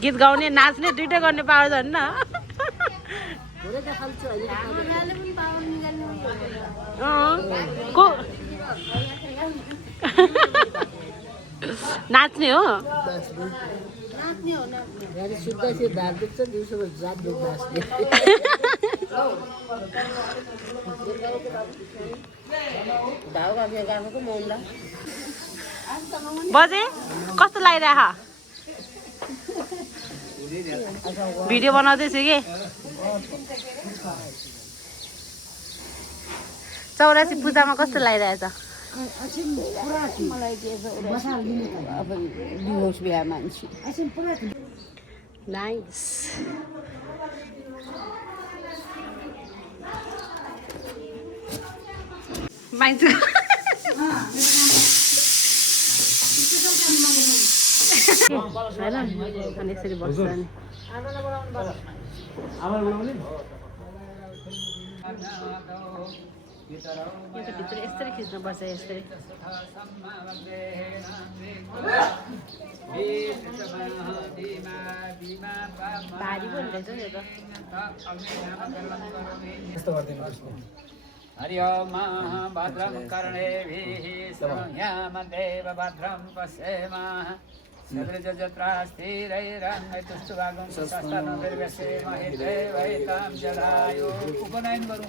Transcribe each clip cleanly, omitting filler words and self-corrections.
गीत गाउने नाच्ने दुइटै गर्ने पावर झन् न को नाच्ने हो बजे कस्तो लागिरह भिडियो बनाउँदैछु कि 84 पूजामा कस्तो लागिरहेछ नाइस मान्छे अनि यसरी बस्छ नि भित्र यसरी खिच्नुपर्छ यसरी भारी पो हुन्छ यो त हरि ओम भद्रं कर्णेभिः शृणुयामदेव भद्रं पश्येमः सदृजत्रा स्थिरैरन्यतुष्टुभागं स्वस्तनोर्व्यसेमहि देवैतां जलायो उपनयन गरौँ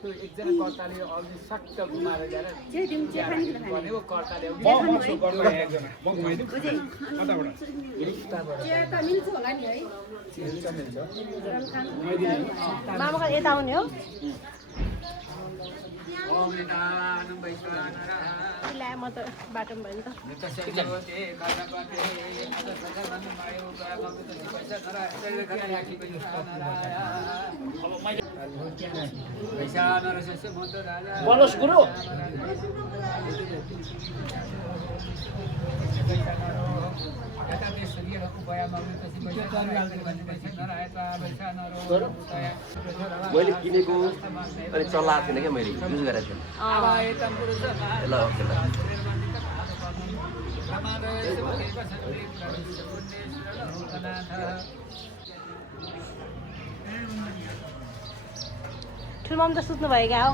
एकजना कर्ताले अघि सट्ट घुमाएर गएर भनेको कर्ताले मामाको यता आउने हो म त बाटोमा भयो नि बोलोस् गुरु मैले किनेको अनि चलाएको थिएन क्या मैले युज गरेको थिएन ल ओके ल ठुलो त सुत्नु भयो क्या हो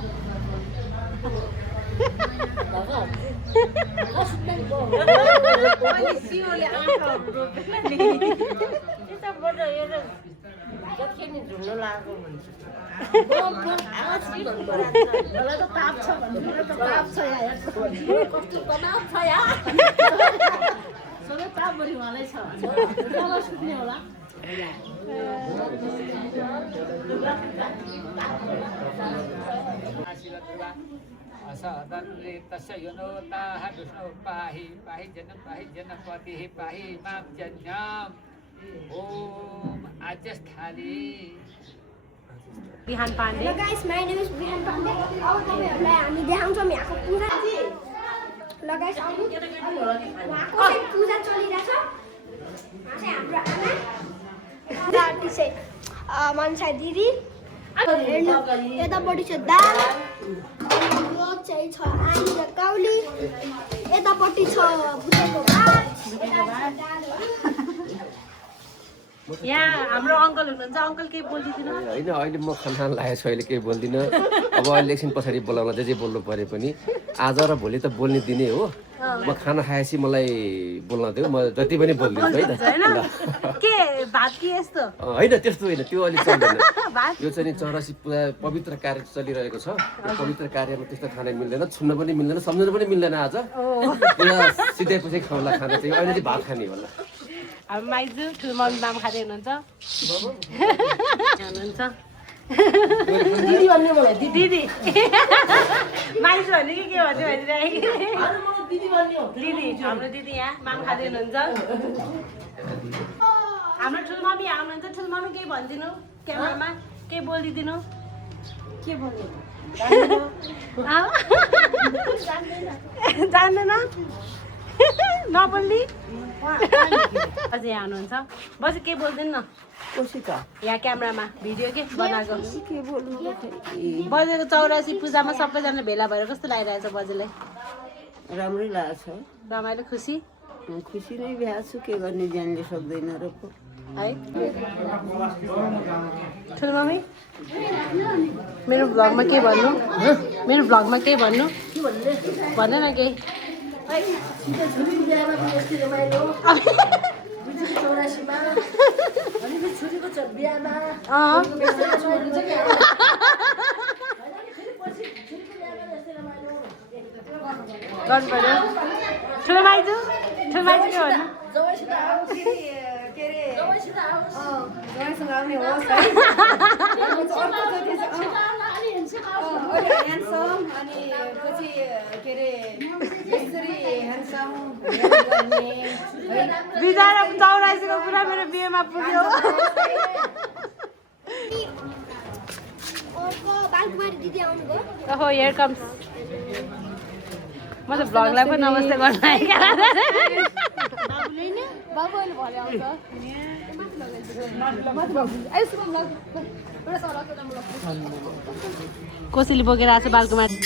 असदन्रे तस्य युनोताः विष्णु पाहि पाहि जनपतिः पाहि मां जन्याम् ओम आजस्थाली बिहान Pandey Hello guys, my name is Bihan Pandey. तपाईँहरूलाई हामी देखाउँछौँ यहाँको पूजा ल गाइस आउनु उहाँको चाहिँ पूजा चलिरहेछ उहाँ चाहिँ हाम्रो आमा दादी चाहिँ मनसा दिदी यतापट्टि छ दाल यो चाहिँ छ आनी र काउली यतापट्टि छ भुटेको भात यहाँ हाम्रो अङ्कल हुनुहुन्छ अङ्कल केही बोलिदिनु होइन अहिले म खाना लागेको छु अहिले केही बोल्दिनँ अब अहिले एकछिन पछाडि बोलाउन जे बोल्नु परे पनि आज र भोलि त बोल्ने दिने हो म खाना खाएपछि मलाई बोल्न दियो म जति पनि बोल्दिन्छु है त के भात के यस्तो होइन त्यस्तो होइन त्यो अलिक चल्दैन यो चाहिँ नि 84 पूजा पवित्र कार्य चलिरहेको छ पवित्र कार्यमा त्यस्तो खाना मिल्दैन छुन्न पनि मिल्दैन सम्झनु पनि मिल्दैन आज पूजा सिधै पछि खाउँला खाना चाहिँ अहिले चाहिँ भात खाने होला अब माइजू ठुलो मम्मी मामा खाँदै हुनुहुन्छ दिदी भन्नु मलाई दिदी माइजू भन्ने के भन्यो दिदी हाम्रो दिदी यहाँ मामा खाँदै हुनुहुन्छ हाम्रो ठुलो मम्मी आउनुहुन्छ ठुलो मम्मी केही भनिदिनु क्यामेरामा केही बोलिदिनु के बोल्नु जान्दैन नबोल्ने अझै यहाँ हुनुहुन्छ बजे के बोल्दैन न यहाँ क्यामेरामा भिडियो के बनाएको बजेको 84 पूजामा सबैजना भेला भएर कस्तो लागिरहेछ बजेलाई राम्रै लागेको छ रमाइलो खुसी खुसी नै भ्याएको छु के गर्ने ज्यानले सक्दैन र पो है ठुलो मम्मी मेरो भ्लगमा के भन्नु मेरो भ्लगमा के भन्नु भन न केही गर्नु पर्यो ठुलो माइजू के भन्नु बिचरा 84 को पुरा मेरो बिहेमा पुग्यो बालकुमारी दिदी आउनुभयो ओहो हियर कम्स म त भ्लगलाई पनि नमस्ते गर्न आएका बाबुले भरे आउँछ कोसेली बोकेर आएको छ बालकुमारी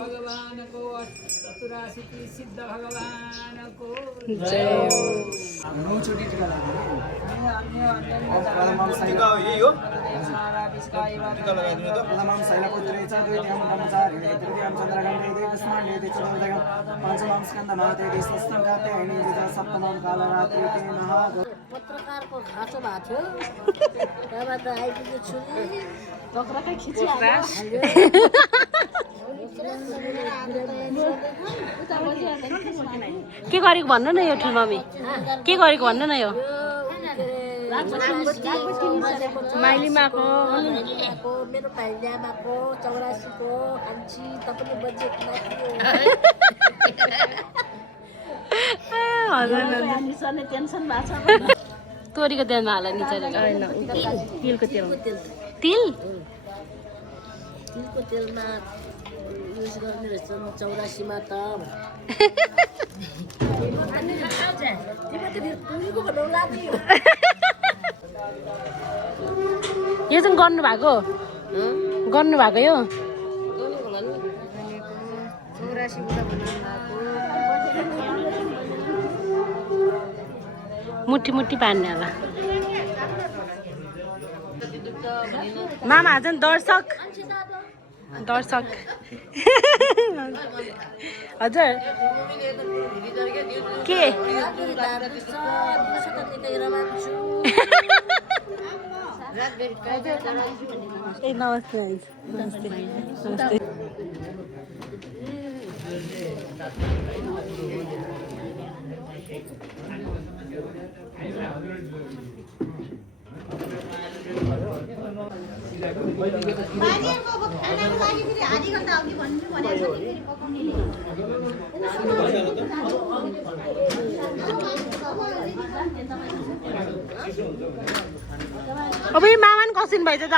भगवान को चतुराशिति सिद्ध भगवान को पत्रकारको खाँचो भएको थियो त्यहाँबाट आइपुगेछु के गरेको भन्नु न यो ठुलो मम्मी के गरेको भन्नु न यो माइलीमा आएको मेरो भाइल्यामाको 84 को आन्ची तपाईले बजेको तोरीको तेलमा हाल नि तिलको तेल तिल तिलको तेलमा युज गर्ने रहेछ 84 मा त यो चाहिँ गर्नु भएको यो 84 कुरा मुठी मुठी पार्ने होला मामा झन् दर्शक हजुर के ए नमस्ते नमस्ते अब यो मामा नि कसिनु भएछ त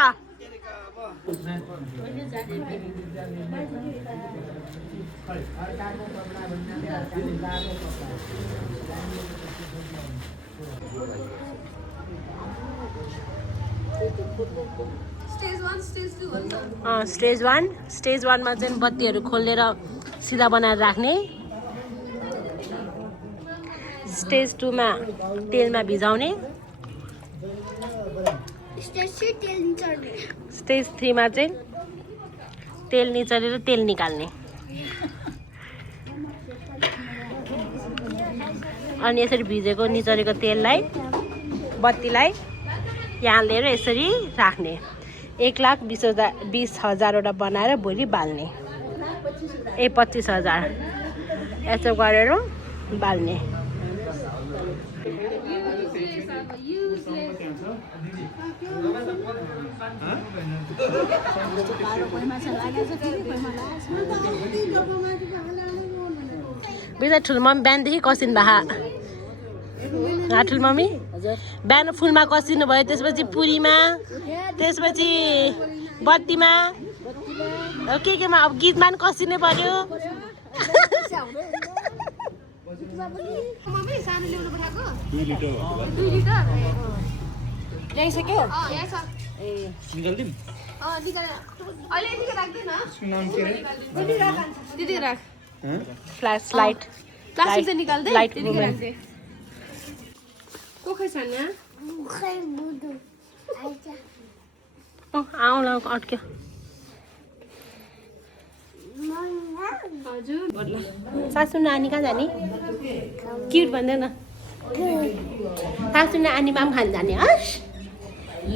स्टेज 1 मा चाहिँ बत्तीहरू खोलेर सिधा बनाएर राख्ने स्टेज 2 मा तेलमा भिजाउने स्टेज 3 मा चाहिँ तेल निचलेर तेल निकाल्ने अनि यसरी भिजेको निचलेको तेललाई बत्तीलाई यहाँ लिएर यसरी राख्ने 1,20,000 बनाएर भोलि बाल्ने 25,000 यसो गरेर बाल्ने बिदा ठुलो मम्मी बिहानदेखि कसिनु भएको ठुलो मम्मी बिहान फुलमा कसिनु भयो त्यसपछि पुरीमा त्यसपछि बत्तीमा केमा अब गीतमा पनि कसिनै पर्यो ल्याइसक्यो फ्ल्यास लाइट प्लास्टिक चाहिँ निकाल्दै लाइट कोखै छैन आउला अड्क्यो हजुर सासु नानी कहाँ जाने क्युट भन्दैन सासुले आनी माम खान जाने हस्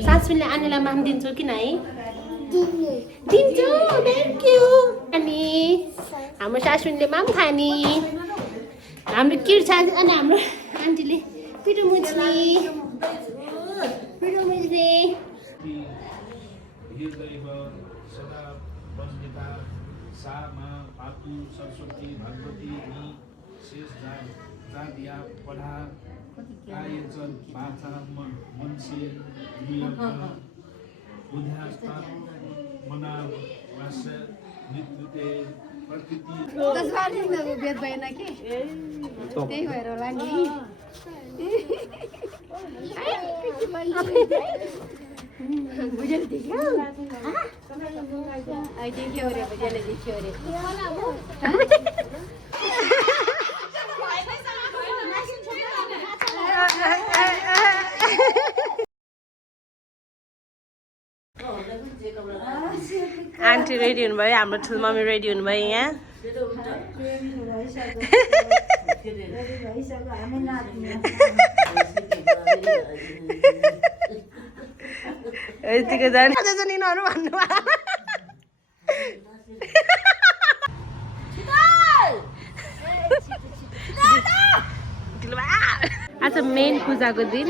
सासुले आनीलाई माम दिन्छौ कि नै दिन्छु थ्याङ्क यू अनि हाम्रो सासुले माम खाने हाम्रो क्युट छ अनि हाम्रो आन्टीले पिरो मुछ्ने सामा पातु सरस्वती भगवती नि शेष जादिया पढा कायचन बाचा मनसे नियम बुद्धास्ता मना वास मृत्युते प्रकृति बेद भएन कि त्यही भएर होला नि बुझेर देख्यो देख्यो अरे बुझेर देख्यो अरे आन्टी रेडी हुनुभयो हाम्रो ठुलो मम्मी रेडी हुनुभयो यहाँ यतिको जाने यिनीहरू भन्नुभयो आज मेन पूजाको दिन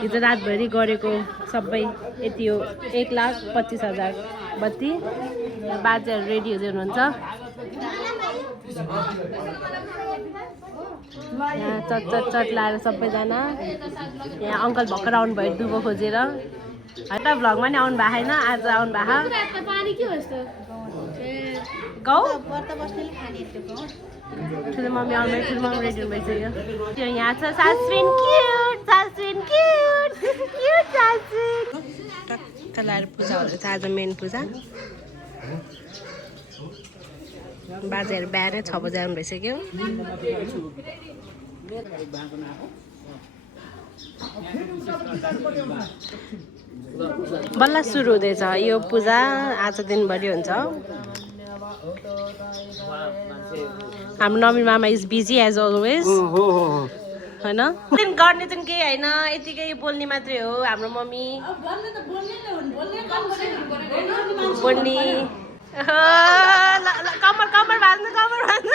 हिजो रातभरि गरेको सबै यति हो 1,25,000 बत्ती बाजेहरू रेडी हुँदै हुनुहुन्छ यहाँ चट चट चट लाएर सबैजना यहाँ अङ्कल भर्खर आउनुभयो दुबो खोजेर होइन भ्लगमा नि आउनु भएको छैन आज आउनु भएको पानी के हो यस्तो गाउँ व्रत बस्नेले खाने ठुलो मम्मी आउनुभयो ठुलो मम्मी रेडी भइसक्यो त्यो यहाँ छ सासुन क्युट सासुन क्युट क्युट सासुन टक्क लाएर पूजा हुँदैछ आज मेन पूजा बाजेहरू बिहानै 6 बजी आउनु भइसक्यो बल्ल सुरु हुँदैछ यो पूजा आज दिनभरि हुन्छ हाम्रो नवीन मामा इज बिजी एज अलवेज होइन गर्ने चाहिँ केही होइन यतिकै बोल्ने मात्रै हो हाम्रो मम्मी बोल्ने कम्मर कम्मर भाज्नु कम्मर भाज्नु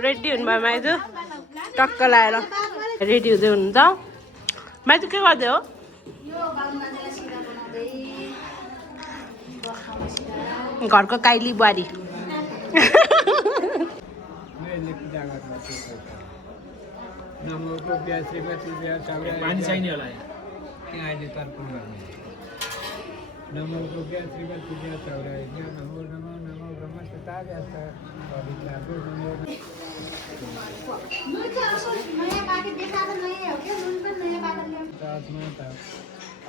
रेडी हुनुभयो माइजू टक्क लाएर रेडी हुँदै हुनुहुन्छ माइजू के गर्दै हो घरको काइली बुहारी पानी चाहिने होला अहिले तर्पण गर्ने नमो रुपियाँ श्रीमती पूजा चौराई नमो नमो नमो ब्रह्म सताव्यास पवित्रागो नमो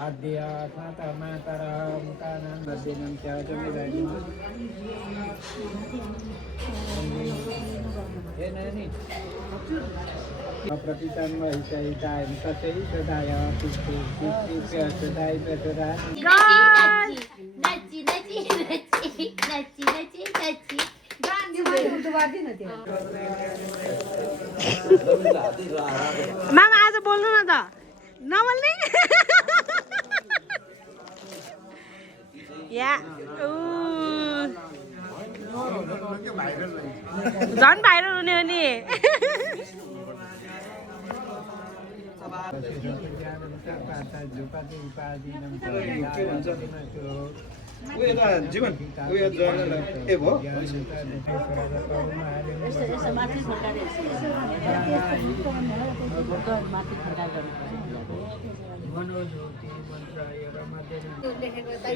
आद्य माता मातरः मुखानां मध्यमं च जमिदानि हे नानी प्रपितान् महिषायिताय तस्यै सदाय पुष्पे पुष्पे सदाय प्रचोदयात् मामा आज बोल्नु न त नबोल्ने या झन् भाइरल हुने हो नि जीवन उयो ए भो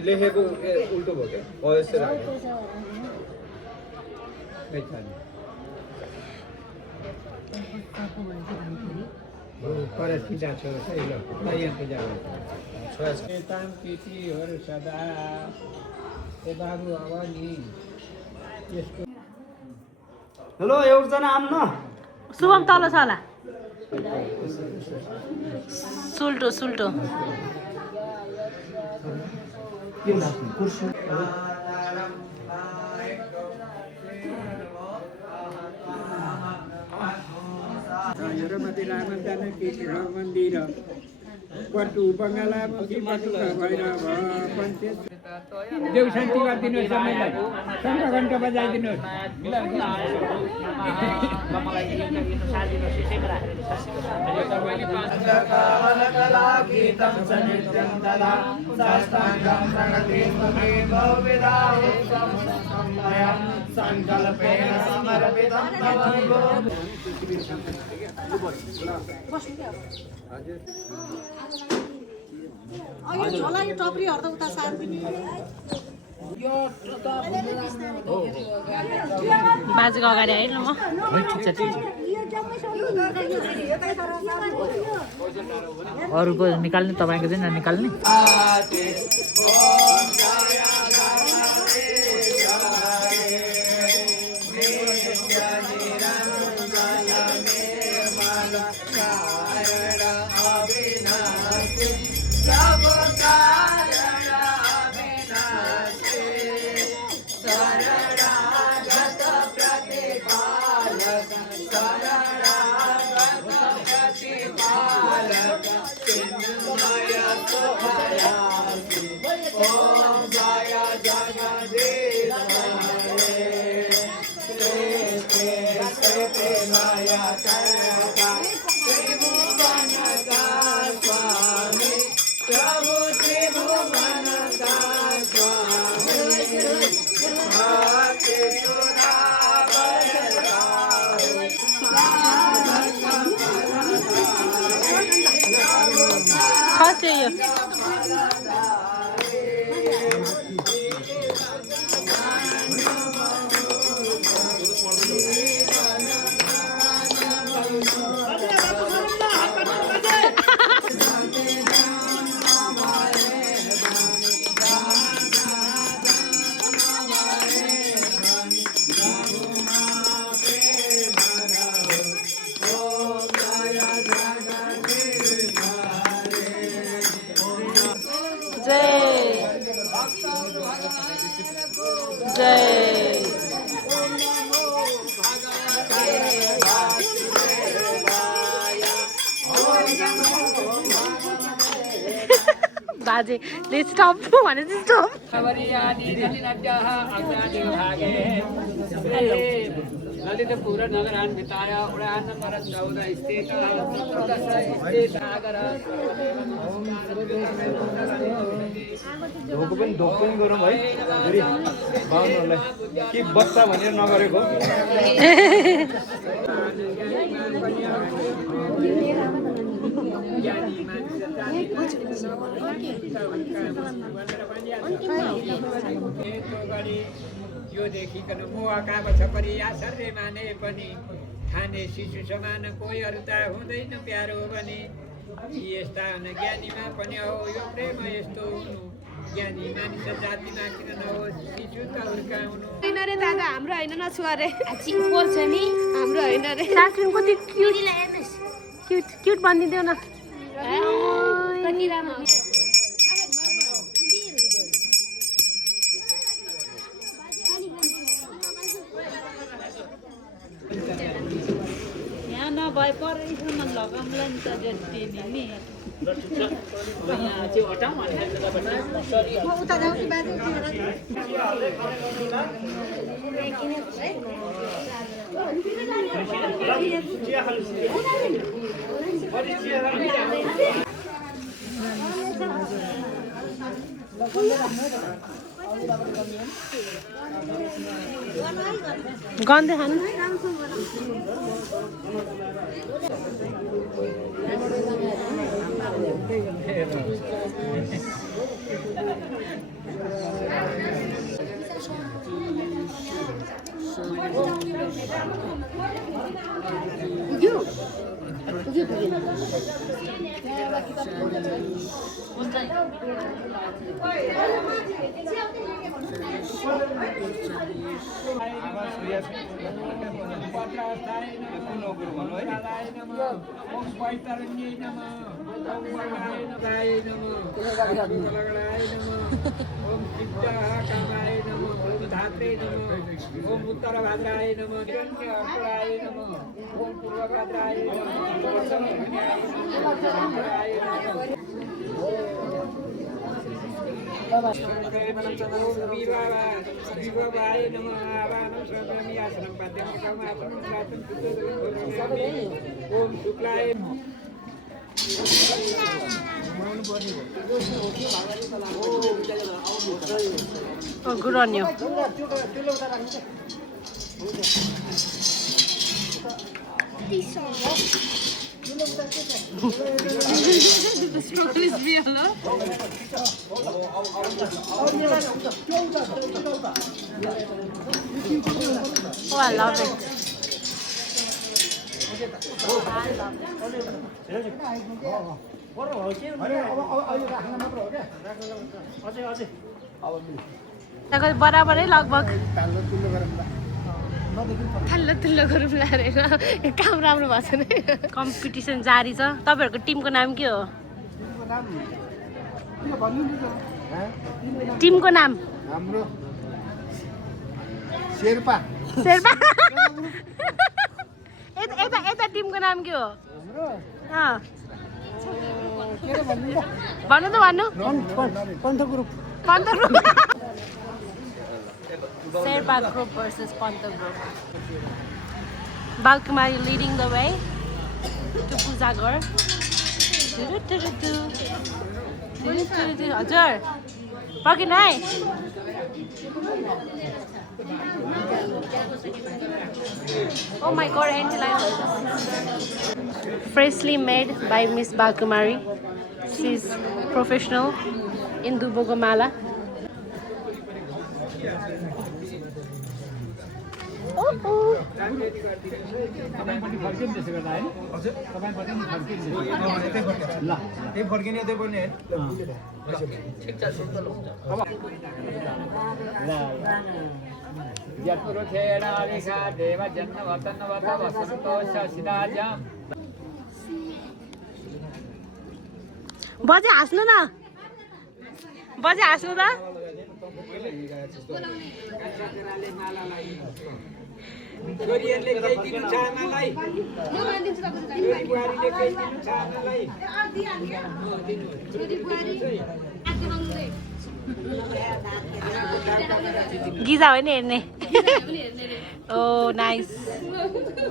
लेखेको उल्टो भयो क्या वयस्क पर सीधा छ ल यहाँ पूजा ताम केटीहरू सदा ए बाबु अब नि यसको हेलो एकजना आउनु न शुभम तल छ होला सुल्टो सुल्टो राम जानकी मन्दिर पटु बङ्गालामुखी पटुका भैरव पञ्चेश देव शान्ति गरिदिनुहोस् सबैलाई शङ्ख घण्ट बजाइदिनुहोस् झोला यो टप्रीहरू त उता सार्दिने बाजेको अगाडि आएन म अरूको निकाल्ने तपाईँको चाहिँ ननिकाल्ने खस्यो यो बाजेले स्टप भने चाहिँ स्टप ललितपुर नगरान्विताय उडान नम्बर 14 स्थित सागर ढोको पनि गरौँ है फेरि बाहुनहरूलाई के बच्चा भनेर नगरेको यो देखिकन मोहका पछपरि आश्चर्य माने पनि खाने शिशु समान कोही अरू त हुँदैन प्यारो भने यस्ता हुन ज्ञानीमा पनि हो यो प्रेम यस्तो हुनु ज्ञानी मानिस जातिमा किन नहोस् शिशु त हुर्काउनु होइन रे दादा हाम्रो होइन नछुवा रे पर्छ नि हाम्रो होइन रे सासुन कति क्युट हेर्नुहोस् क्युट क्युट भनिदिदेऊ न कति राम्रो यहाँ नभए परैसम्म लगाउँला नि त जति नि यहाँ चाहिँ हटाउँ अनि म उता जाउँ कि बाजे गन्दै खानु ओम उत्तर भाद्राय नमः हिरण्यकराय नमः ओम पूर्व भाद्राय विवाहाय नमः आवाहनं सर्वमी आसनं पाद्यं कर्मासनं प्रातः Om शुक्लाय good on you. Oh, I love it. बराबरै लगभग थल्लो थुल्लो गरौँ अरे काम राम्रो भएको छ नि कम्पिटिसन जारी छ तपाईँहरूको टिमको नाम के हो टिमको नाम हाम्रो शेर्पा शेर्पा यता यता टिमको नाम के हो भन्नु त भन्नु पन्थ group Sherpa group versus Pantha group. Balkumari leading the way to Pujagar. Hazur, Parkin hai. Oh my God, freshly made by Miss Balkumari. She's professional in Dubogomala. तपाईंपट्टि फर्किनु त्यसो गर्दा है हजुर तपाईंपट्टि नि फर्किनु ल त्यही फर्किने त्यही पनि है ठिक छ सुन्तलो हुन्छ अब ल यत्रो छेडा रेखा देव जन्म वतन वत वसन्तोष सिदाजम बजे हाँस्नु न बजे हाँस्नु त छोरीहरूले केही दिनु छ आमालाई छोरी बुहारीले केही दिनु छ आमालाई गिजा हो नि हेर्ने ओ नाइस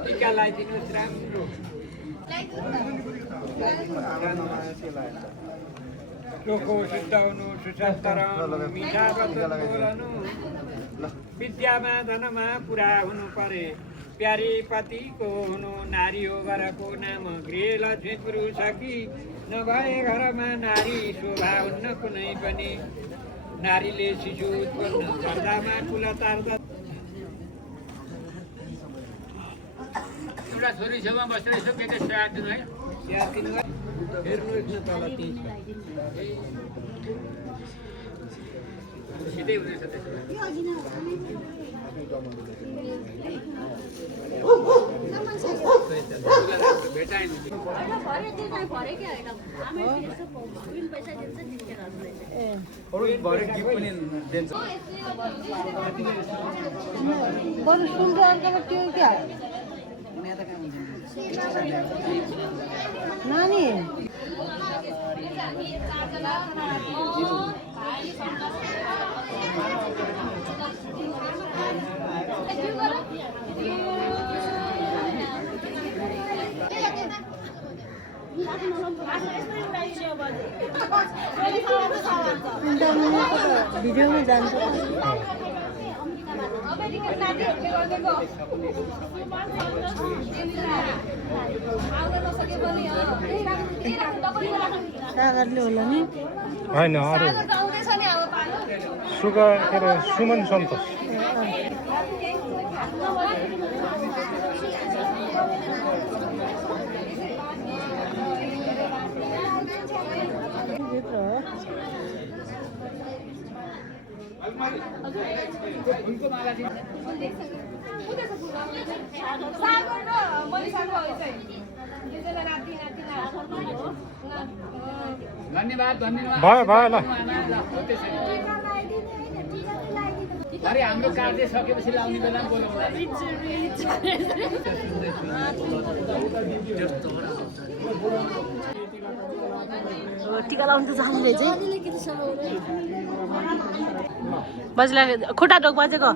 टिका लगाइदिनुहोस् राम्रो लोको शुद्ध हुनु सुस्वास्थ्य रहनु मिठा वचन बोल्नु विद्यामा धनमा पुरा हुनु परे प्यारी पतिको हुनु नारी हो घरको नाम गृहलक्ष्मी पुरुष कि नभए घरमा नारी शोभा हुन्न कुनै पनि नारीले शिशु उत्पन्न गर्दामा कुल तार्दा एउटा छोरी छेउमा बसेर यसो के स्याहार दिनु है स्याहार दिनु हेर्नुहोस् न तल त्यही छ सिधै हुँदैछ त्यसो भेटाएन भरे गिफ्ट पनि दिन्छ बरु सुनको अंकल त्यो क्या नानी भिडियोमा जान्छ सागरले होला नि होइन अरू सुगा के अरे सुमन सन्तोष उनको माला धन्यवाद धन्यवाद भयो ल अरे हाम्रो कार्य सकेपछि लाउने बेला बोलाउँला टिका लाउनु त जाने चाहिँ बजलाई खुट्टा ढोक बजेको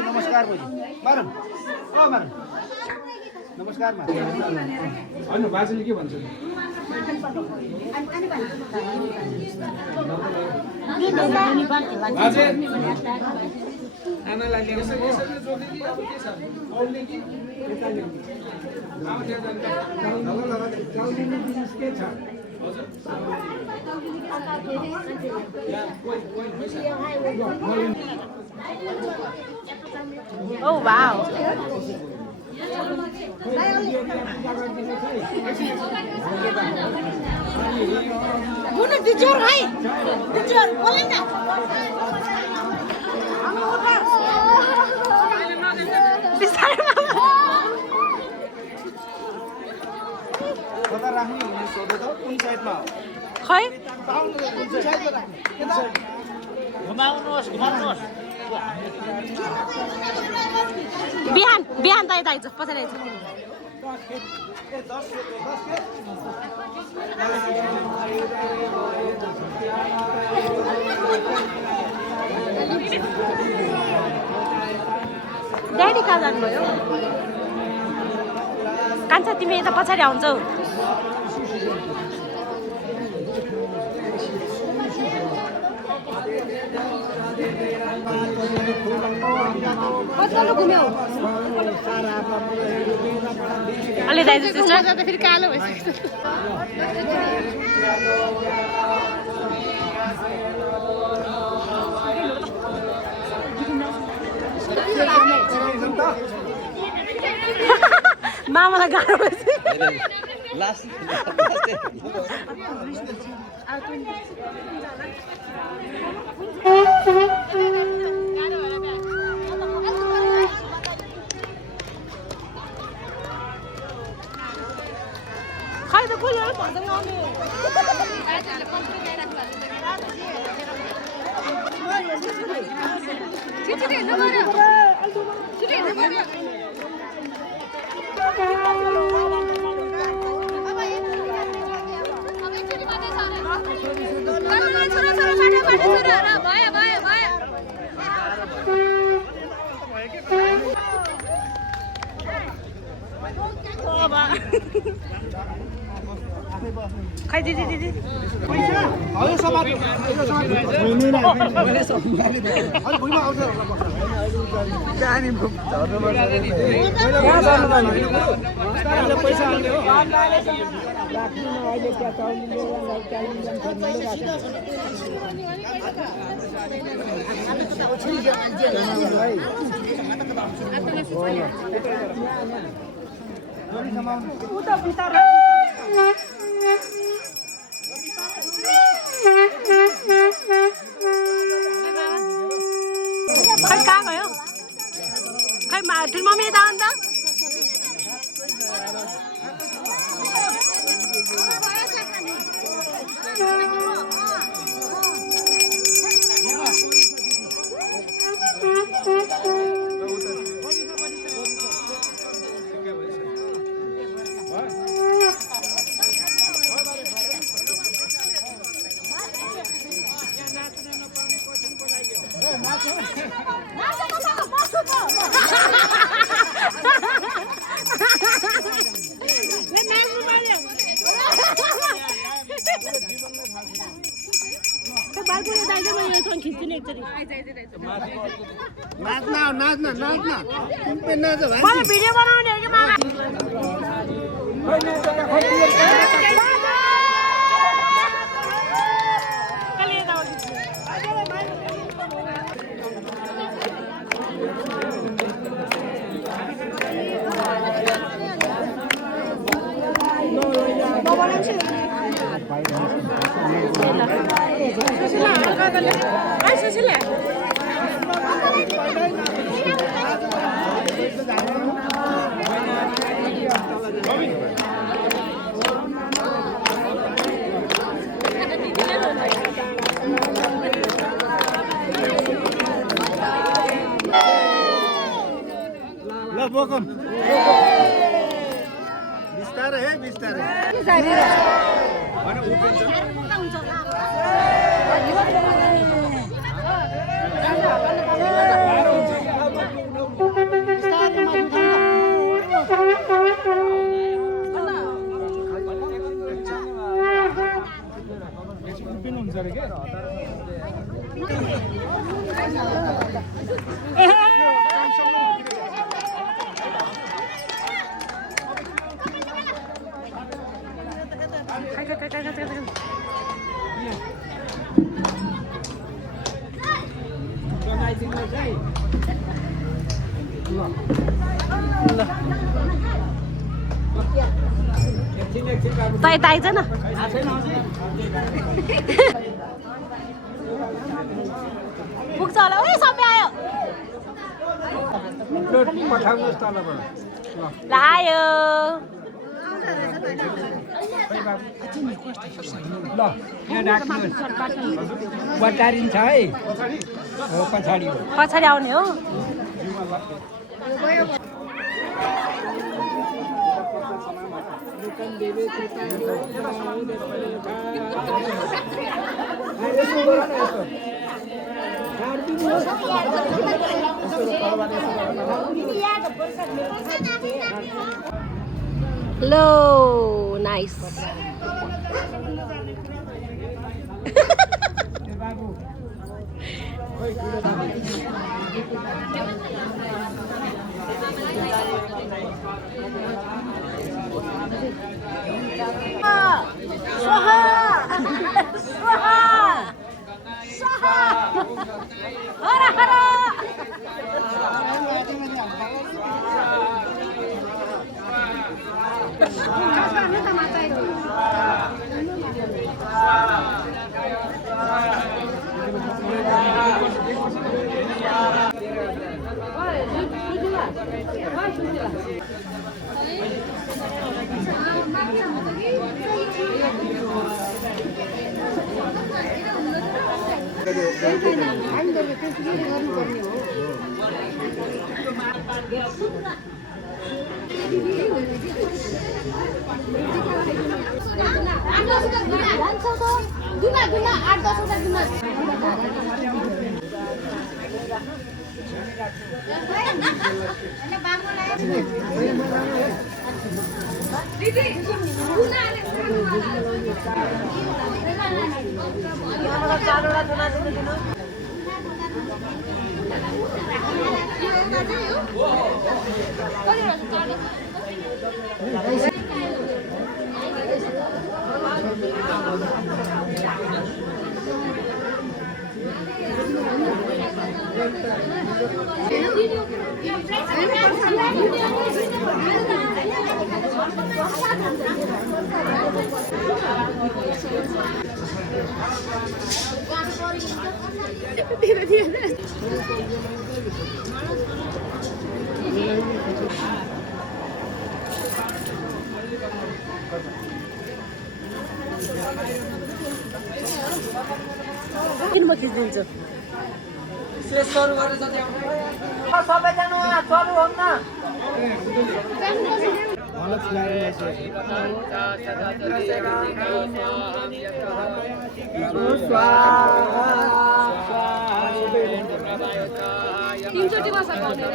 नमस्कार बोजी मारम मारम नमस्कार मारम होइन बाजेले के भन्छ बाजे आमालाई ल्याउँछ Oh wow. बुनु बिजोर है बिजोर बोले न कता राख्ने हुने सोधो त कुन साइडमा खै बिहान बिहान त यता आइज पछाडि आइज ड्याडी कहाँ जानुभयो कान्छा तिमी यता पछाडि आउँछौ अलि दाइजो सिस्टर जाँदा फेरि कालो भइसक्छ मामालाई गाह्रो भएछ खै त कोही अलिक भन्छ आउने खै दिदी दिदी हजुर समाज भुइँमा आउँछ पैसा आउने हो खै कहाँ गयो खै ठुलो मम्मी यता अन्त मलाई भिडियो बनाउने हो कि ल बोकम बिस्तारै है बिस्तारै हुन्छ अरे के तै आइज न पुग्छ होला ओ समय आयो पठाउनुहोस् तलबाट ल आयो ल यहाँ राख्नुहोस् बटारिन्छ है हो पछाडि हो पछाडि आउने हो लो नाइस किन म खिचिदिन्छु तीनचोटि सघाउने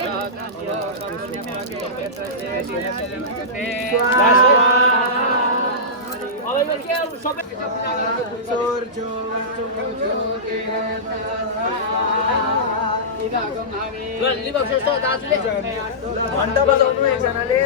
घन्टा बजाउनु एकजनाले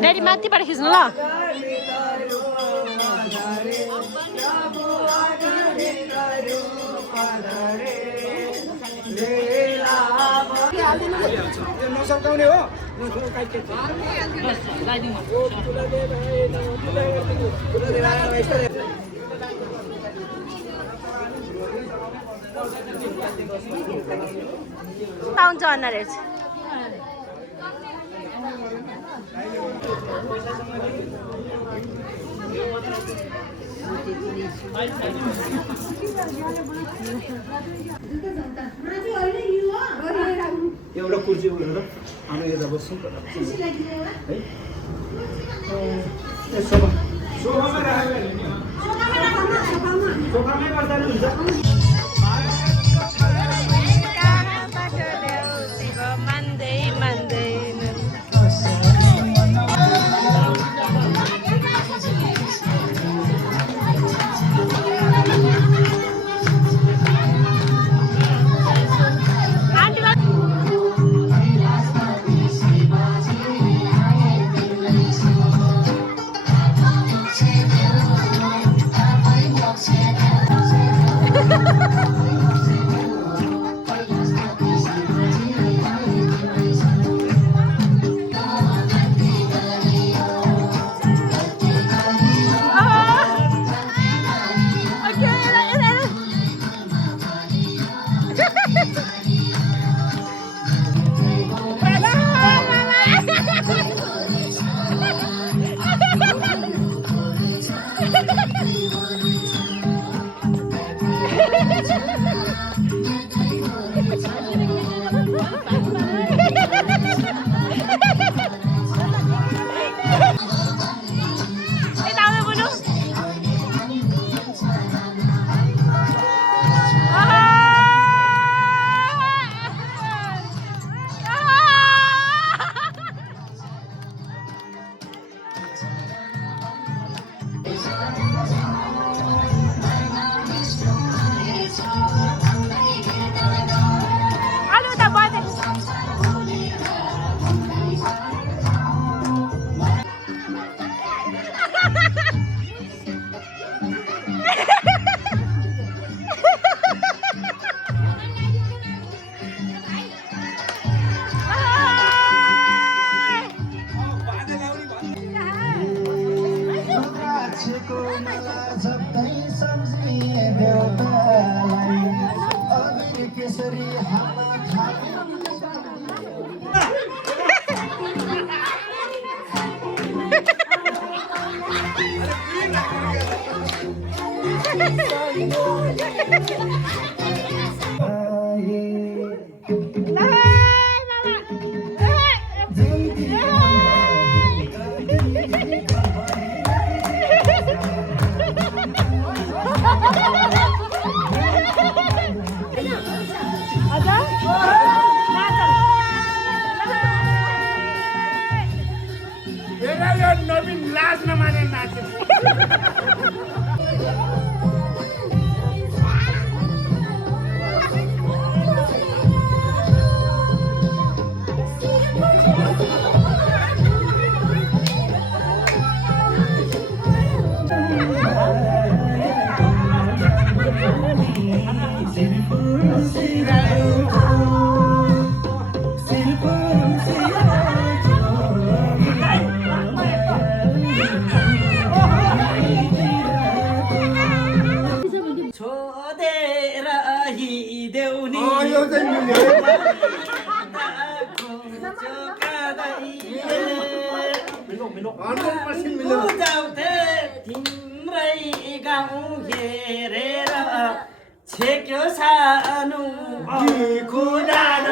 ड्याडी माथिबाट खिच्नु ल नसकाउने हो आउँछ अनारेज एउटा कुर्सी उयो हामी यता बस्छौँ है सोफामै राख्यो सोफामै गर्दा नि हुन्छ नवीन लाज नमाने नाचे तिम्रै गाउँ हेरेर छेक्यो सानो गुदेर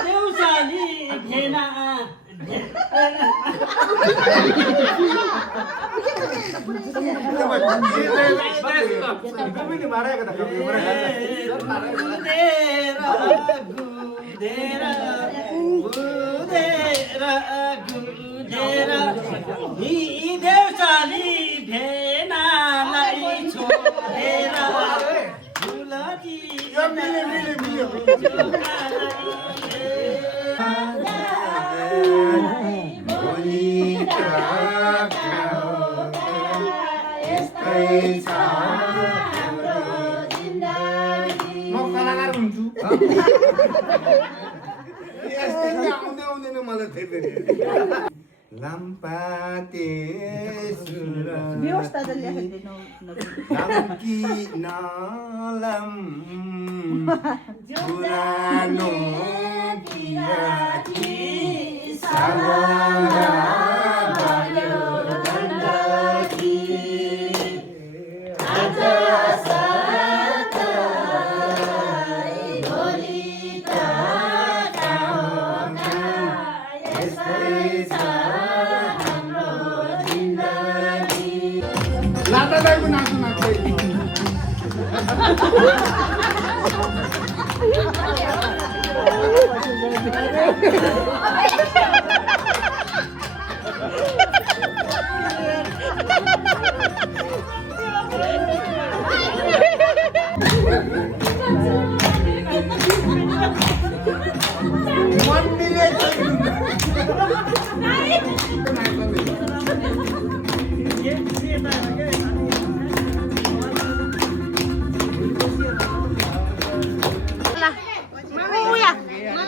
देउसाली भेना गुदेर नि देउसाली भेनालाई छोडेर म कलाकार हुन्छु आउँदै आउँदैन मलाई फेरि लाम्पाते लाम्की नालम पुरानो पियाकी सालंगा भयो गण्डकी आज सात भोलि त गाउँमा यस्तै छ हाम्रो जिन्दगी लाटा दाइको नाच्नु नाच्दै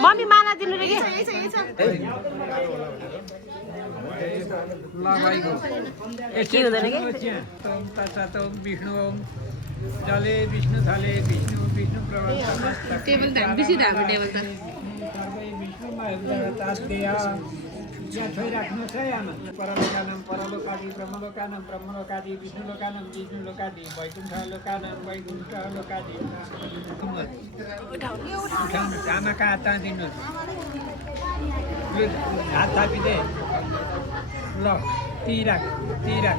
मम्मी माला दिनु रे के विष्णु ओम जले विष्णु थले विष्णु विष्णु टेबल त बेसी धाम्रो टेबल त यहाँ छोइराख्नुहोस् है आमा परलोकानम परलोकादि ब्रह्मलोकानम ब्रह्मलोकादि विष्णुलोकानम विष्णुलोकादि वैकुण्ठ लोकानम वैकुण्ठ लोकादि उठाउनुहोस् आमाका हात दिनुहोस् हात थापिँदै ल तिराक तिराक